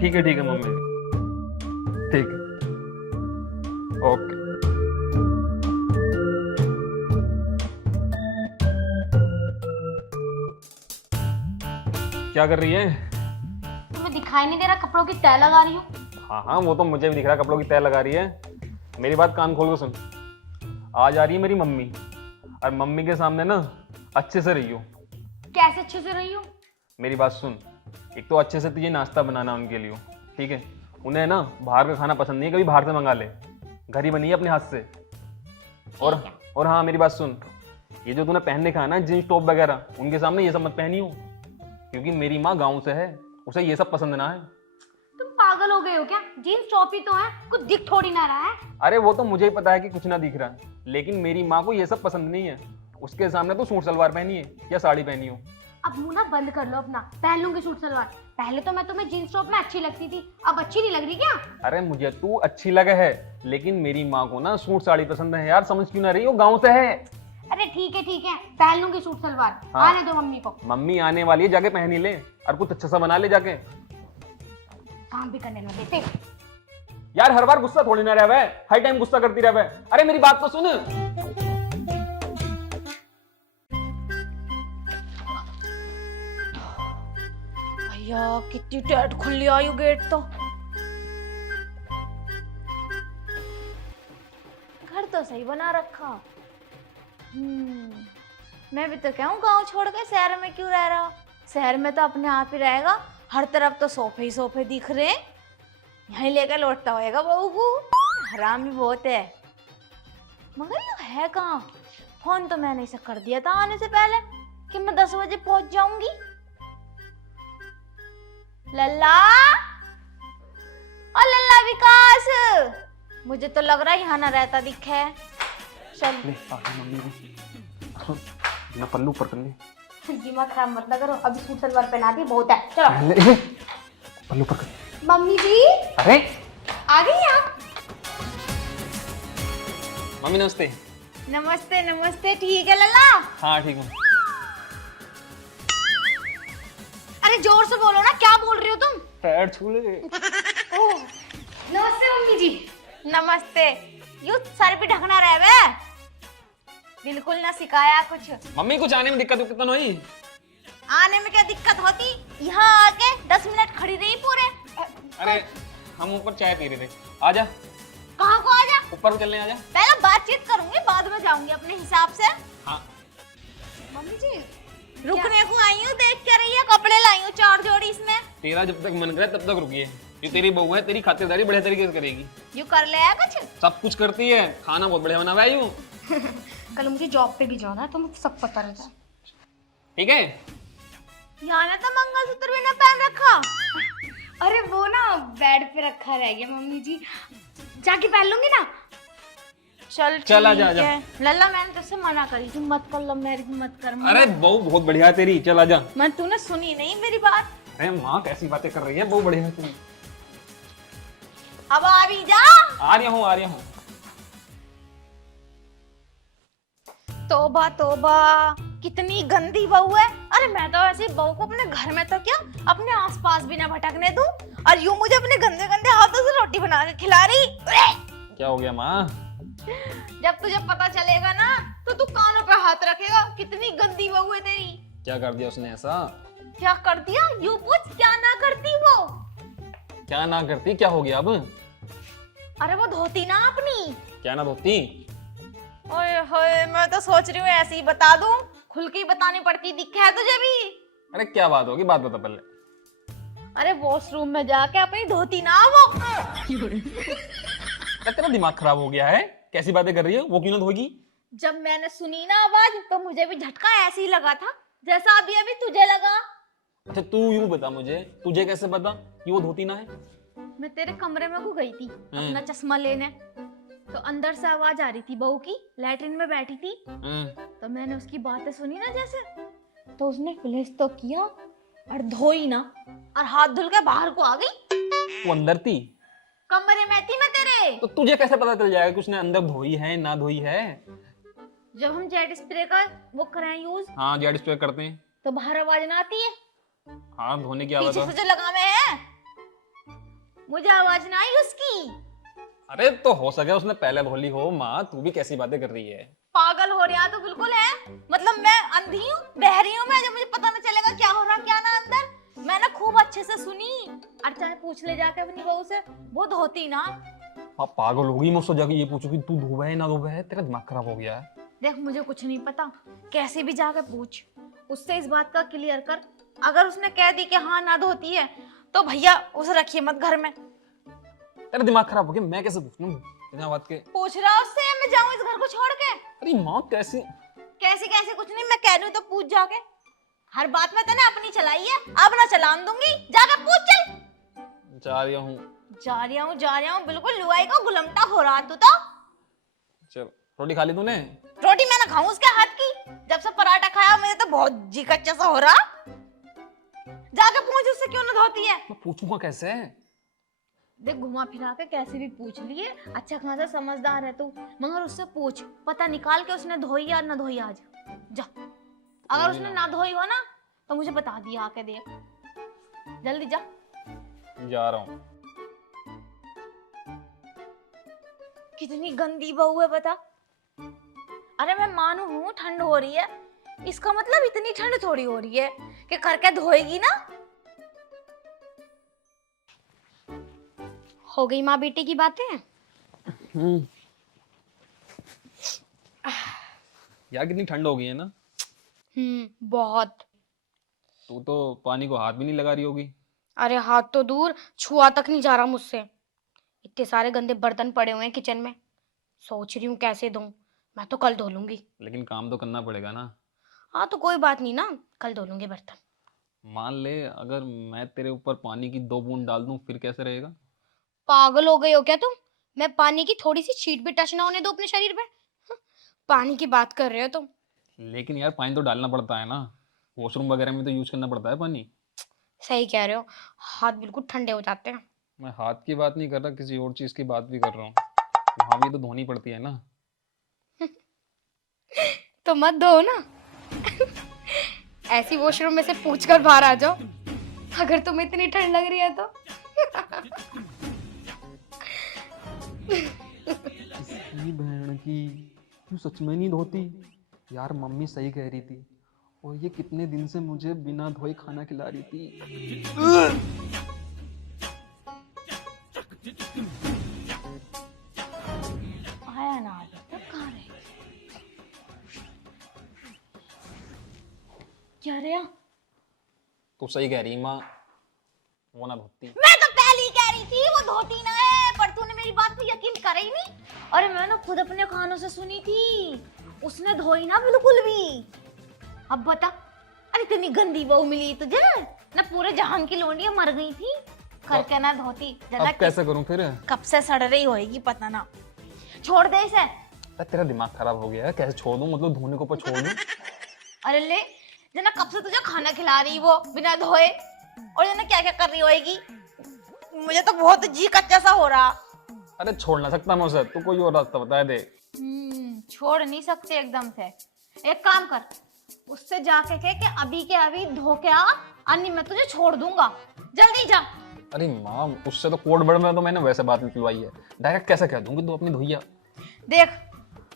ठीक है मम्मी जी, ठीक है, ओके। क्या कर रही है? तुम्हें दिखाई नहीं दे रहा कपड़ों की तह लगा रही हूँ? हाँ हाँ, वो तो मुझे भी दिख रहा है, कपड़ों की तह लगा रही है। मेरी बात कान खोल के सुन। आज आ रही है मेरी मम्मी, और मम्मी के सामने ना अच्छे से रही हो। कैसे अच्छे से रही हूँ? मेरी बात सुन, एक तो अच्छे से तुझे नाश्ता बनाना उनके लिए, ठीक है? उन्हें ना बाहर का खाना पसंद नहीं है, कभी बाहर से मंगा ले, घर ही बनी है अपने हाथ से। और हाँ, मेरी बात सुन, ये जो तूने पहनने का है ना जींस टॉप वगैरह, उनके सामने ये सब मत पहनी हो, क्योंकि मेरी माँ गाँव से है, उसे ये सब पसंद ना है। तुम पागल हो गए हो क्या? जीन्स टॉप ही तो है, कुछ दिख थोड़ी ना रहा है। अरे वो तो मुझे ही पता है कि कुछ ना दिख रहा है, लेकिन मेरी माँ को ये सब पसंद नहीं है। उसके सामने तो सूट सलवार पहनी है या साड़ी पहनी हो। अब मुंह ना बंद कर लो अपना, पहन लूंगी सूट सलवार। पहले तो मैं तुम्हें जीन्स टॉप में अच्छी लगती थी, अब अच्छी नहीं लग रही क्या? अरे मुझे तू अच्छी लगे है, लेकिन मेरी माँ को ना सूट साड़ी पसंद है यार, समझ क्यों ना रही हो, गाँव से है। अरे ठीक है, पहन लूंगी सूट सलवार। हाँ। आने दो मम्मी को। मम्मी आने वाली है, जाके पहन ही ले, और कुछ अच्छा सा बना ले जाके। काम भी करने ना देते। यार हर बार गुस्सा थोड़ी ना रहे, हर टाइम गुस्सा करती रहे। अरे मेरी बात तो सुन। भैया कितनी टाइट खुली आई हो गेट तो। घर तो सही बना रखा। मैं भी तो कहूँ गांव छोड़ के शहर में क्यों रह रहा? शहर में तो अपने आप ही रहेगा, हर तरफ तो सोफे ही सोफे दिख रहे। यहीं लेकर लौटता होएगा बहू को। हराम भी बहुत है। मगर ये है कहाँ? फोन तो मैंने इसे कर दिया था आने से पहले कि मैं 10 बजे पहुंच जाऊंगी। लल्ला, ओ लल्ला विकास, मुझे तो लग रहा है यहाँ ना रहता दिखे। चल ना पल्लू पर कर ले। दिमाग खराब मत ना करो, अभी सूट सलवार पहना दी बहुत है। चलो पल्लू पर कर। मम्मी जी अरे आ गई आप? मम्मी नमस्ते। नमस्ते नमस्ते, ठीक है लल्ला? हाँ ठीक हूँ। अरे जोर से बोलो ना, क्या बोल रही हो तुम? पैर छू ले। ओह, नमस्ते मम्मी जी। नमस्ते। यू सर पे ढकना रहे बे, बिल्कुल ना सिखाया कुछ। मम्मी कुछ आने में दिक्कत कितना हुई? आने में क्या दिक्कत होती, यहाँ आके 10 मिनट खड़ी रही पूरे। अरे हम ऊपर चाय पी रहे थे, आजा। कहाँ को आजा? ऊपर चलने आजा। पहले बातचीत करूंगी, बाद में जाऊंगी अपने हिसाब से। हाँ मम्मी जी रुकने को आई हूँ, देख के रही है, कपड़े लाई हूँ 4 जोड़ी इसमें। तेरा जब तक मन करे तब तक रुकिए, ये तेरी बहू है, तेरी खातिरदारी बढ़िया तरीके से करेगी। यू कर ले है कुछ? सब कुछ करती है, खाना बहुत बढ़िया बना हुआ है यूं। कल मुझे जॉब पे भी जाना है तो मुझे सब पता रहता है। ठीक है। यहाँ ने तो मंगलसूत्र भी ना पहन रखा। अरे वो ना बेड पे रखा रह गया मम्मी जी, जाके पहन लूंगी ना। चल आजा आजा। लल्ला मैंने तुझसे मना करी थी, मत कर लव मैरिज मत कर। अरे बहू बहुत बढ़िया है तेरी, चल आजा। मैं तूने सुनी नहीं मेरी बात। अरे माँ कैसी बातें कर रही है, बहुत बढ़िया है तू। अब आ भी जा। आ रही हूँ आ रही हूँ। तोबा तोबा, कितनी गंदी बहू है। अरे मैं तो ऐसी बहू को अपने घर में तो क्या, अपने आसपास भी ना भटकने दूं, और यूं मुझे अपने गंदे गंदे हाथों से रोटी बना के खिला रही। क्या हो गया माँ? जब तुझे पता चलेगा ना तो तू कानों पे हाथ रखेगा, कितनी गंदी बहू है तेरी। क्या कर दिया उसने ऐसा? क्या कर दिया? यूं पूछ, क्या ना करती वो? क्या ना करती, क्या हो गया अब? अरे वो धोती ना अपनी। क्या ना धोती? ओए होए, मैं तो सोच रही हूँ ऐसे ही बता दूं, खुल के ही बतानी पड़ती, दिखा है तुझे भी? अरे क्या बात होगी, बात बता पहले। अरे वॉशरूम में जाके अपनी धोती ना वो। तेरा दिमाग खराब हो गया है, कैसी बातें कर रही है, वो क्यों ना धोगी? जब मैंने सुनी ना आवाज तो मुझे भी झटका ऐसे ही लगा था जैसा अभी अभी तुझे लगा। अच्छा तू यूं बता मुझे, तुझे कैसे पता कि वो धोती ना है? मैं तेरे कमरे में को गई थी अपना चश्मा लेने, तो अंदर से आवाज आ रही थी बहू की, लैट्रिन में बैठी थी। तो मैंने उसकी बातें सुनी ना जैसे, तो उसने फ्लैश तो किया और धोई ना, और हाथ धुल के बाहर को आ गई। वो अंदर थी? कमरे में थी मैं तेरे। तो तुझे कैसे पता चल जाएगा कि उसने अंदर धोई है ना धोई है? जब हम जेट स्प्रे का वो करें यूज, हाँ जेट स्प्रे करते हैं तो बाहर आवाज ना आती है? हाँ धोने की आवाज। पीछे से जो लगावे है मुझे आवाज ना आई उसकी। अरे तो हो सके उसने पहले बोली हो। माँ तू भी कैसी बातें कर रही है। पागल हो रहा तो बिल्कुल है। मतलब मैं अंधी हूँ, बहरी हूँ मैं, जब मुझे पता ना चलेगा क्या हो रहा क्या ना अंदर। मैं ना खूब अच्छे से सुनी। और चाहे पूछ ले जाके अपनी बहू से, वो धोती ना। हाँ पागल होगी। मैं उससे जाके ये पूछू कि तू धोबा है ना धोबा है। तेरा दिमाग खराब हो गया है। देख मुझे कुछ नहीं पता, कैसे भी जाके पूछ उससे, इस बात का क्लियर कर। अगर उसने कह दी कि हाँ ना धोती है तो भैया उसे रखिए मत घर में। तेरा दिमाग खराब हो गया। मैं कैसे पूछ लूं बिना बात के। पूछ रहा उससे, मैं जाऊं इस घर को छोड़ के? अरे माँ कैसी। कैसे कैसे कुछ नहीं, मैं कह रही हूँ तो पूछ जाके। हर बात में तूने अपनी चलाई है, अब ना चलान दूंगी, जाके पूछ चल। जा रहा हूँ। जा रहा हूँ बिल्कुल लुआई का गुलमटा हो रहा तू तो। चल रोटी खा ली तूने। रोटी मैं ना खाऊं उसके हाथ की, जब से पराठा खाया मुझे तो बहुत जी कच्चा सा हो रहा। जाके पूछ उससे क्यों ना धोती है। मैं पूछूंगा कैसे। देख घुमा फिरा के कैसे भी पूछ लिए, अच्छा खासा समझदार है तू, मगर उससे पूछ, पता निकाल के उसने धोई या ना धोई आज। जा, अगर उसने ना धोई हो ना तो मुझे बता दिया आके, देख जल्दी जा। जा रहा हूँ। कितनी गंदी बहू है बता। अरे मैं मानू हूँ ठंड हो रही है, इसका मतलब इतनी ठंड थोड़ी हो रही है कि करके धोएगी ना। हो गई माँ बेटी की बातें। यार कितनी ठंड हो गई है ना। बहुत। तू तो पानी को हाथ भी नहीं लगा रही होगी। अरे हाथ तो दूर, छुआ तक नहीं जा रहा मुझसे। इतने सारे गंदे बर्तन पड़े हुए हैं किचन में, सोच रही हूँ कैसे धोऊं। मैं तो कल धो लूंगी। लेकिन काम तो करना पड़ेगा ना। हाँ तो कोई बात नहीं ना, कल धो लूंगी बर्तन। मान ले अगर मैं तेरे ऊपर पानी की 2 बूंद डाल दूं फिर कैसे रहेगा। पागल हो गई हो क्या तुम? मैं पानी की थोड़ी सी छींट भी टच ना होने दो अपने शरीर पे। पानी की बात कर रहे हो तुम? लेकिन यार पानी तो डालना पड़ता है ना। वॉशरूम वगैरह में तो यूज करना पड़ता है पानी। सही कह रहे हो, हाथ बिल्कुल ठंडे हो जाते हैं। मैं हाथ की बात नहीं कर रहा, किसी और चीज की बात भी कर रहा हूँ। वहां भी तो धोनी पड़ती है ना। तो मत धो ना। ऐसी वॉशरूम में से पूछ कर बाहर आ जाओ, अगर तुम्हें इतनी ठंड लग रही है तो। इसकी बहन की, तू सच में नहीं धोती। यार मम्मी सही कह रही थी। और ये कितने दिन से मुझे बिना धोए खाना खिला रही थी। आया ना अभी तक, कहाँ रहे? क्या रहा? तू सही कह रही माँ, वो ना धोती। मैं तो पहले ही कह रही थी वो धोती ना है, पर तूने मेरी बात पे यकीन करा ही नहीं। अरे मैं ना खुद अपने कानों से सुनी थी, उसने धोई ना बिल्कुल भी। अब बता, अरे इतनी गंदी बहू मिली तुझे ना, पूरे जहान की लोंडियां मर गई थी करके ना धोती। अब कैसे करूं फिर। कब से सड़ रही होएगी पता ना। छोड़ दे इसे। तेरा दिमाग खराब हो गया है। कैसे छोड़ दूं, मतलब धोने को ऊपर छोड़ दूं। अरे ले, जना कब से तुझे खाना खिला रही वो बिना धोए, और जना क्या क्या कर रही होएगी। मुझे तो बहुत जी कच्चा सा हो रहा। अरे छोड़ ना सकता मैं उसे, तू कोई और रास्ता बता दे। छोड़ नहीं सकते एकदम से। एक काम कर, उससे जाके कह के अभी के अभी धो के आ, अन्य मैं तुझे छोड़ दूंगा, जल्दी जा। अरे माँ उससे तो कोड वर्ड में तो मैंने वैसे बात निकलवाई है। डायरेक्ट कैसे कह दूंगी तू अपनी धोइया। देख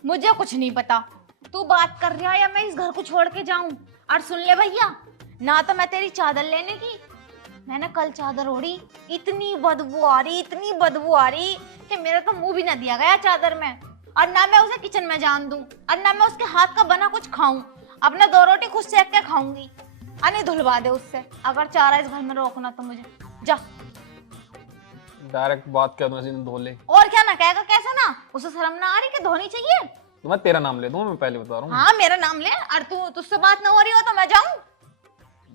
मुझे कुछ नहीं पता, तू बात कर रहा है या मैं इस घर को छोड़ के जाऊं। और सुन ले भैया, ना तो मैं तेरी चादर लेने की, मैंने कल चादर ओढ़ी, इतनी बदबू आ रही, इतनी बदबू आ रही कि मेरा तो मुंह भी ना दिया गया चादर में। और ना मैं उसे किचन में जान दूं, और ना मैं उसके हाथ का बना कुछ खाऊं। अपने 2 रोटी खुद सेक के खाऊंगी, अने धुलवा दे उससे। अगर चाह रहा है इस घर में रोकना तो मुझे जा। डायरेक्ट बात कर दूं ऐसे धो ले। और क्या ना कहेगा, कैसे ना, उसे शर्म ना आ रही कि धोनी चाहिए। तो मैं तेरा नाम ले दूं, मैं पहले बता रहा हूँ। हाँ मेरा नाम ले, और तू तुझसे बात ना हो रही हो तो मैं जाऊं?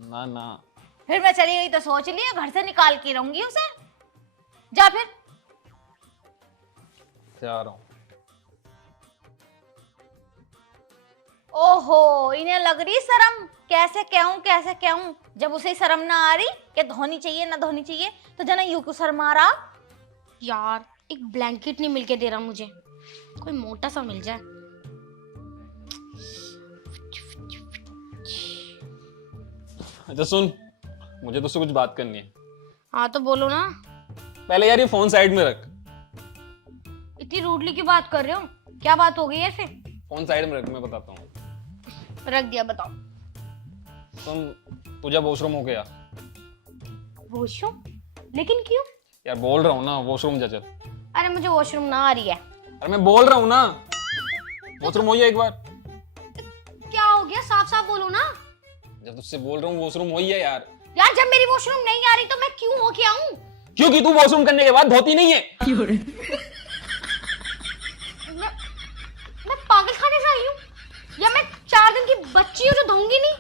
ना ना। फिर मैं चली गई तो सोच लिया घर से निकाल के रहूंगी उसे। जा फिर। जा रहा हूँ। ओहो, इन्हें लग रही शर्म, कैसे कहूं जब उसे शर्म ना आ रही कि धोनी चाहिए ना धोनी चाहिए, तो जना यूं क्यों शर्मा रहा। यार एक ब्लैंकेट नहीं मिलके दे रहा मुझे, कोई मोटा सा मिल जाए। अच्छा सुन, मुझे तुझसे कुछ बात करनी है। हाँ तो बोलो ना। पहले यार ये फोन साइड में रख। इतनी रूडली की बात कर रहे हो? क्या बात हो गई ऐसे? फोन साइड में रख, मैं बताता हूँ। रख दिया, बताओ। तू जब वॉशरूम हो गया। वॉशरूम? लेकिन क्यों? यार बोल रहा हूँ ना, वॉशरूम जा चल। अरे मुझे वॉशरूम ना आ रही है। अरे मैं बोल रहा हूँ ना, वॉशरूम हो एक बार। क्या हो गया? साफ साफ बोलो ना। जब तुझसे बोल रहा हूँ वॉशरूम हो है यार। यार जब मेरी वॉशरूम नहीं आ रही तो मैं क्यों हो के आऊं? क्योंकि तू वॉशरूम करने के बाद धोती नहीं है। मैं पागल खाने से आई हूँ या मैं 4 दिन की बच्ची हूँ जो धोऊंगी नहीं?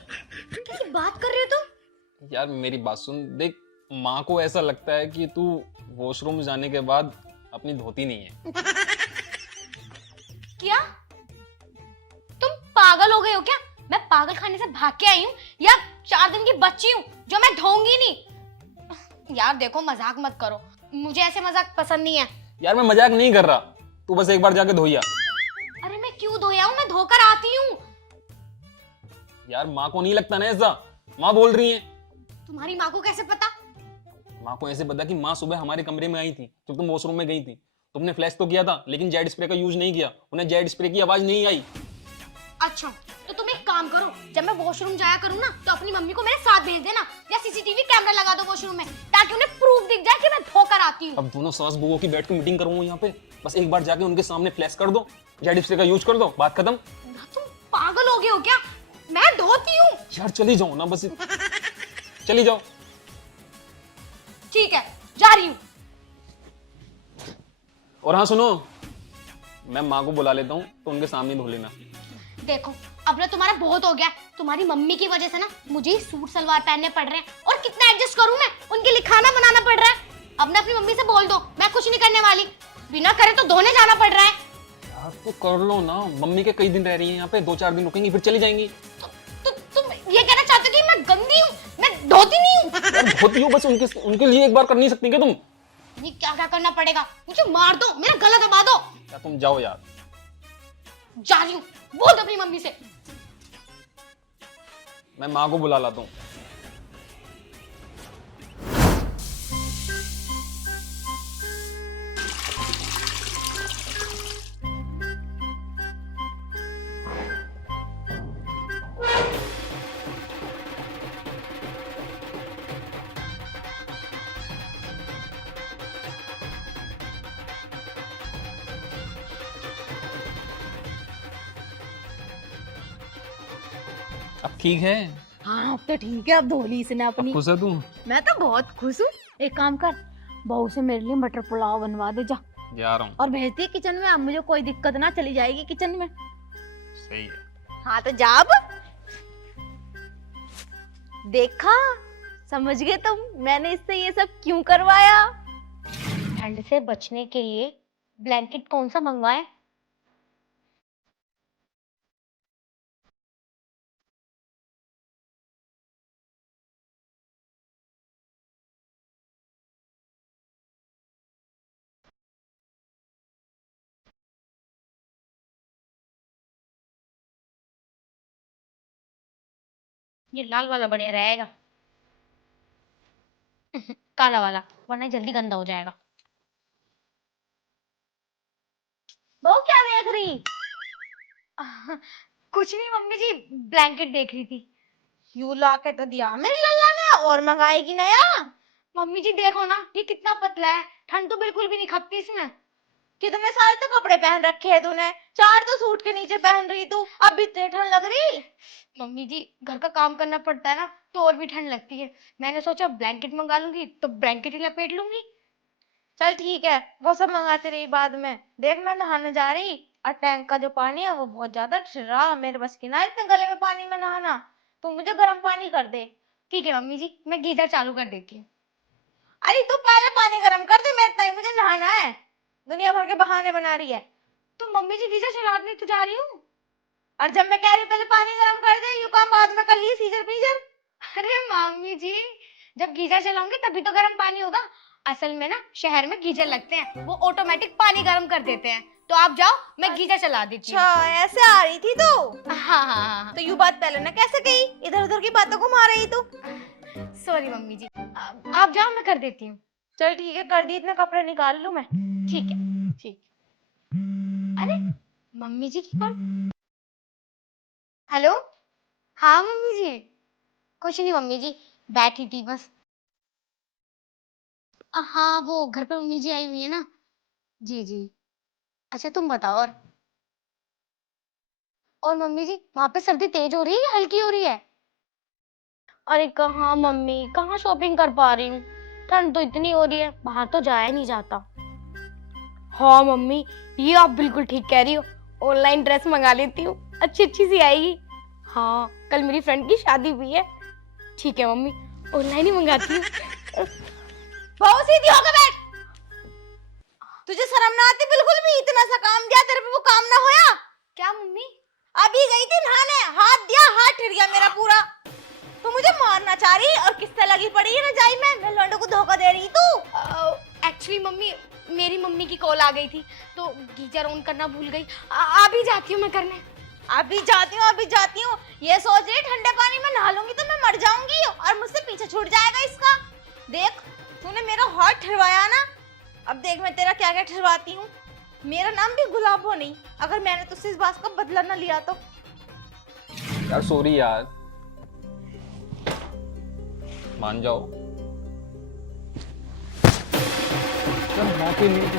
कैसी बात कर रहे हो तुम? यार मेरी बात सुन, देख माँ को ऐसा लगता है कि तू वॉशरूम जाने के बाद अपनी धोती नहीं है। क्या तुम पागल हो गए हो क्या? मैं पागल खाने से भाग के आई हूँ या 4 दिन की बच्ची हूँ जो मैं धोऊंगी नहीं? यार देखो, मजाक मत करो, मुझे ऐसे मजाक पसंद नहीं है। यार मैं मजाक नहीं कर रहा, तू बस एक बार जाके धोइया। अरे मैं क्यों धोया हूँ? मैं धोकर आती हूँ। यार माँ को नहीं लगता ना ऐसा, माँ बोल रही है। तुम्हारी माँ को कैसे पता? माँ को ऐसे पता कि माँ सुबह हमारे कमरे में आई थी जब तुम वॉशरूम में गई थी। तुमने फ्लैश तो किया था लेकिन जेड स्प्रे का यूज नहीं किया, उन्हें जेड स्प्रे की आवाज नहीं आई। अच्छा तो तुम एक काम करो, जब मैं वॉशरूम जाया करूँ ना तो अपनी मम्मी को मेरे साथ भेज देना या सीसीटीवी कैमरा लगा दो वॉशरूम में, ताकि उन्हें प्रूफ दिख जाए कि मैं धोकर आती हूँ। अब दोनों सास बहू की बैठ के मीटिंग करूंगा यहाँ पे, बस एक बार जाके उनके सामने फ्लैश कर दो, जेड स्प्रे का यूज कर दो, बात खत्म। तुम पागल हो गए हो क्या? मैं धोती हूँ। यार चली जाओ ना बस, चली जाओ। ठीक है, जा रही हूँ। और हाँ सुनो, मैं माँ को बुला लेता हूँ तो उनके सामने धो लेना। देखो अब ना तुम्हारा बहुत हो गया। तुम्हारी मम्मी की वजह से ना मुझे ही सूट सलवार पहनने पड़ रहे हैं, और कितना एडजस्ट करूं मैं? उनके लिए खाना बनाना पड़ रहा है। अब ना अपनी मम्मी से बोल दो, मैं कुछ नहीं करने वाली। बिना करे तो धोने जाना पड़ रहा है। यार तो कर लो ना, मम्मी के कई दिन रह रही हैं यहाँ पे, 2-4 दिन रुकेंगी फिर चली जाएंगी। तुम ये कहना चाहते हो कि मैं गंदी हूँ, मैं धोती नहीं हूँ? यार धोती हो बस, उनके लिए एक बार कर नहीं सकती क्या तुम? ये क्या क्या करना पड़ेगा? मुझे मार दो, मेरा गला दबा दो। यार तुम जाओ यार। जा रही हूँ, बोल दो अपनी मम्मी से। मैं माँ को बुला लाता हूँ। अब ठीक है? हाँ अब तो ठीक है, अब धो ली इसने अपनी। खुश है तू? मैं तो बहुत खुश हूँ। एक काम कर, बहू से मेरे लिए मटर पुलाव बनवा दे जा, जा रहा हूँ। और भेज दे किचन में। अब मुझे कोई दिक्कत ना, चली जाएगी किचन में। सही है। हाँ तो जा अब। देखा, समझ गए तुम मैंने इससे ये सब क्यों करवाया? ठंड से बचने के लिए ब्लैंकेट कौन सा मंगवाए? ये लाल वाला बढ़िया रहेगा। काला वाला, वरना जल्दी गंदा हो जाएगा। वो क्या देख रही? कुछ नहीं मम्मी जी, ब्लैंकेट देख रही थी। यू ला के तो दिया मेरी लल्ला ने, और मंगाएगी नया? मम्मी जी देखो ना, ये कितना पतला है, ठंड तो बिल्कुल भी नहीं खपती इसमें। कितने सारे तो कपड़े पहन रखे हैं तूने, 4 तो सूट के नीचे पहन रही तू, अब भी इतनी ठंड लग रही? मम्मी जी घर का काम करना पड़ता है ना, तो और भी ठंड लगती है। मैंने सोचा ब्लैंकेट मंगा लूंगी तो ब्लैंकेट ही लपेट लूंगी। चल ठीक है, वो सब मंगाते रही बाद में। देख मैं नहाने जा रही, और टैंक का जो पानी है वो बहुत ज्यादा ठंडा, मेरे बस की ना इतने गले में पानी में नहाना। तू मुझे गर्म पानी कर दे। ठीक है मम्मी जी, मैं गीजर चालू कर देती हूँ। अरे तू पहले पानी गर्म कर दे, मेरे टाइम मुझे नहाना है। दुनिया भर के बहाने बना रही है। तो मम्मी जी गीजर चलाने तो जा रही हूँ, और जब मैं कह रही हूँ पहले पानी गर्म कर दे, यू काम बाद में कर ली सीजर पीजर। अरे मम्मी जी, जब गीजर चलाऊंगी तभी तो गर्म पानी होगा। असल में ना शहर में गीजर लगते हैं, वो ऑटोमेटिक पानी गर्म कर देते हैं। तो आप जाओ, मैं गीजर चला देती हूँ। अच्छा ऐसे आ रही थी तू? हाँ। तो यू बात पहले ना कैसे कही, इधर उधर की बातों घुमा रही तू। सॉरी मम्मी जी, आप जाओ मैं कर देती हूँ। चल ठीक है, कर दी, इतने कपड़े निकाल लूं मैं। ठीक है, ठीक। अरे मम्मी जी की कॉल। हेलो। हाँ मम्मी जी। कुछ नहीं मम्मी जी, बैठी थी बस। हाँ वो घर पे मम्मी जी आई हुई है ना। जी जी। अच्छा तुम बताओ। और मम्मी जी वहां पे सर्दी तेज हो रही है या हल्की हो रही है? अरे कहाँ मम्मी, कहाँ शॉपिंग कर पा रही हूँ। ठंड तो इतनी हो रही है, बाहर तो जाया नहीं जाता। हाँ मम्मी, ये आप बिल्कुल ठीक कह रही हो। ऑनलाइन ड्रेस मंगा लेती हूँ, अच्छी अच्छी सी आएगी। हाँ कल मेरी फ्रेंड की शादी भी है। ठीक है मम्मी, ऑनलाइन ही मंगाती हूँ। बहुत सीधी होकर बैठ। तुझे शर्म ना आती बिल्कुल भी? इतना सा काम दिया तेरे पे, वो काम ना होया? क्या मम्मी? अभी गई थी नहाने, हाथ दिया, हाथ ठिर गया मेरा पूरा। तू मुझे मारना चाह रही और किससे लगी पड़ी है रजाई में? मैं लौंडे को धोखा दे रही तू? एक्चुअली मम्मी, मेरी मम्मी की कॉल आ गई थी तो गीजर ऑन करना भूल गई। अभी जाती हूँ मैं करने। अभी जाती हूँ, अभी जाती हूँ। ये सोच रही ठंडे पानी में नहा लूंगी तो मैं मर जाऊंगी और मुझसे पीछे छूट जाएगा इसका। देख, तूने मेरा हाथ ठिरवाया ना, अब देख मैं तेरा क्या क्या ठिरवाती हूँ। मेरा नाम भी गुलाबो नहीं, अगर मैंने तुझसे इस बात का बदला न लिया तो। यार सॉरी यार, मान जाओ। चल, मौके नहीं